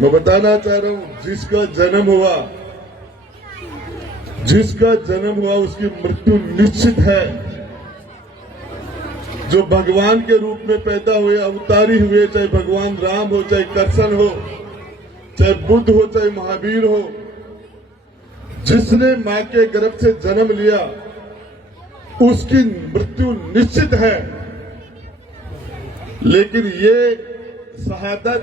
मैं बताना चाह रहा हूं, जिसका जन्म हुआ उसकी मृत्यु निश्चित है। जो भगवान के रूप में पैदा हुए, अवतारी हुए, चाहे भगवान राम हो, चाहे कृष्ण हो, चाहे बुद्ध हो, चाहे महावीर हो, जिसने मां के गर्भ से जन्म लिया उसकी मृत्यु निश्चित है। लेकिन ये शहादत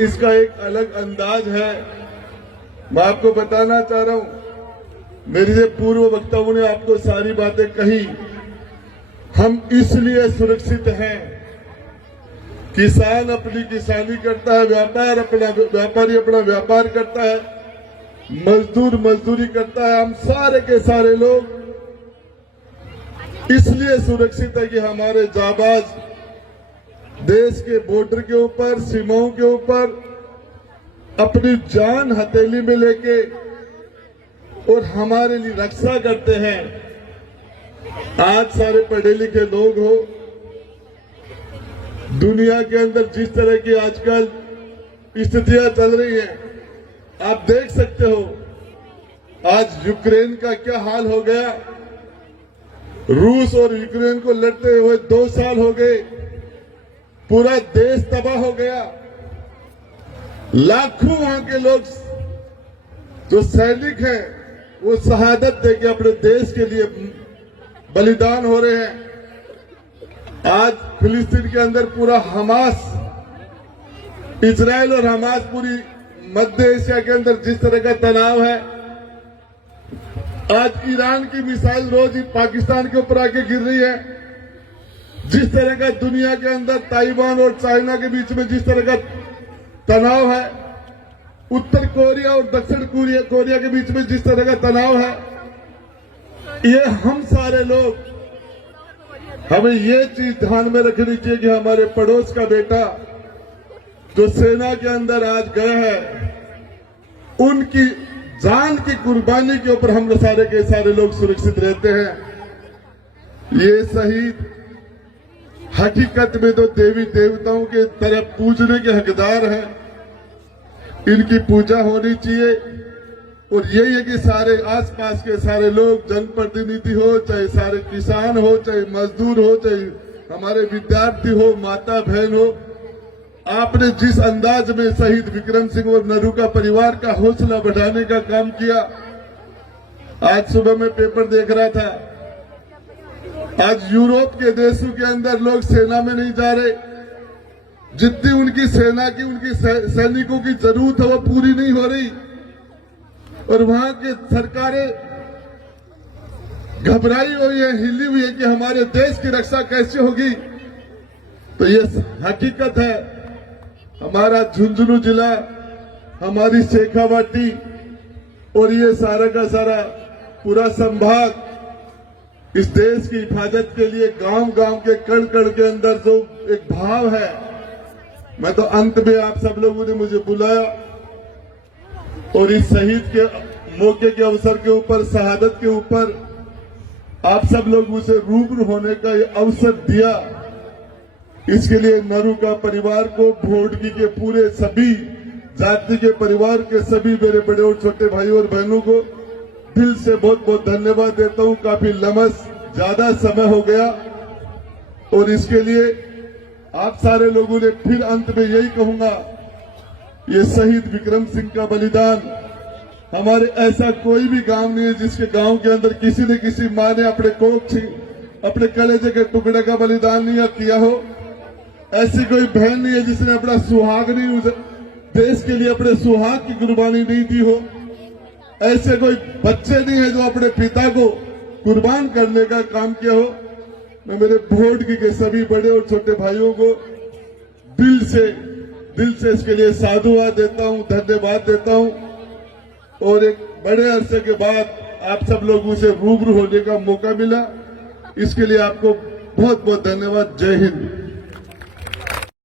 इसका एक अलग अंदाज है। मैं आपको बताना चाह रहा हूं, मेरे पूर्व वक्ताओं ने आपको सारी बातें कही। हम इसलिए सुरक्षित हैं, किसान अपनी किसानी करता है, व्यापारी अपना व्यापार करता है, मजदूर मजदूरी करता है। हम सारे के सारे लोग इसलिए सुरक्षित है कि हमारे जाबाज देश के बॉर्डर के ऊपर, सीमाओं के ऊपर अपनी जान हथेली में लेके और हमारे लिए रक्षा करते हैं। आज सारे पढ़े लिखे लोग हो, दुनिया के अंदर जिस तरह की आजकल स्थितियां चल रही हैं, आप देख सकते हो। आज यूक्रेन का क्या हाल हो गया। रूस और यूक्रेन को लड़ते हुए 2 साल हो गए, पूरा देश तबाह हो गया। लाखों वहां के लोग जो सैनिक हैं वो शहादत देके अपने देश के लिए बलिदान हो रहे हैं। आज फिलिस्तीन के अंदर पूरा हमास, इजराइल और हमास, पूरी मध्य एशिया के अंदर जिस तरह का तनाव है, आज ईरान की मिसाइल रोज ही पाकिस्तान के ऊपर आके गिर रही है। जिस तरह का दुनिया के अंदर ताइवान और चाइना के बीच में जिस तरह का तनाव है, उत्तर कोरिया और दक्षिण कोरिया के बीच में जिस तरह का तनाव है, ये हम सारे लोग, हमें ये चीज ध्यान में रखनी चाहिए कि हमारे पड़ोस का बेटा जो सेना के अंदर आज गया है, उनकी जान की कुर्बानी के ऊपर हम सारे के सारे लोग सुरक्षित रहते हैं। ये शहीद हकीकत में तो देवी देवताओं के तरह पूजने के हकदार हैं। इनकी पूजा होनी चाहिए। और यही है कि सारे आसपास के सारे लोग, जनप्रतिनिधि हो, चाहे सारे किसान हो, चाहे मजदूर हो, चाहे हमारे विद्यार्थी हो, माता बहन हो, आपने जिस अंदाज में शहीद विक्रम सिंह और नरू का परिवार का हौसला बढ़ाने का काम किया। आज सुबह मैं पेपर देख रहा था, आज यूरोप के देशों के अंदर लोग सेना में नहीं जा रहे। जितनी उनकी सेना की, उनकी सैनिकों की जरूरत है वो पूरी नहीं हो रही, और वहां की सरकारें घबराई हुई है, हिली हुई है कि हमारे देश की रक्षा कैसे होगी। तो ये हकीकत है। हमारा झुंझुनू जिला, हमारी शेखावाटी और ये सारा का सारा पूरा संभाग इस देश की हिफाजत के लिए गांव गांव के कण कण के अंदर जो एक भाव है, मैं तो अंत में आप सब लोगों ने मुझे बुलाया और इस शहीद के मौके के अवसर के ऊपर, शहादत के ऊपर आप सब लोग मुझे रूबरू होने का ये अवसर दिया। इसके लिए नरू का परिवार को, भोडकी के पूरे सभी जाति के परिवार के सभी मेरे बड़े और छोटे भाइयों और बहनों को दिल से बहुत बहुत धन्यवाद देता हूं। काफी ज्यादा समय हो गया और इसके लिए आप सारे लोगों ने फिर अंत में यही कहूंगा, ये शहीद विक्रम सिंह का बलिदान, हमारे ऐसा कोई भी गांव नहीं है जिसके गांव के अंदर किसी न किसी मां ने अपने कोख, अपने कलेजे के टुकड़े का बलिदान नहीं किया हो। ऐसी कोई बहन नहीं है जिसने अपना सुहाग नहीं, देश के लिए अपने सुहाग की कुर्बानी नहीं दी हो। ऐसे कोई बच्चे नहीं है जो अपने पिता को कुर्बान करने का काम किया हो। मैं मेरे भोडकी के सभी बड़े और छोटे भाइयों को दिल से इसके लिए साधुवाद देता हूं, धन्यवाद देता हूं। और एक बड़े अरसे के बाद आप सब लोगों से रूबरू होने का मौका मिला, इसके लिए आपको बहुत बहुत धन्यवाद। जय हिंद।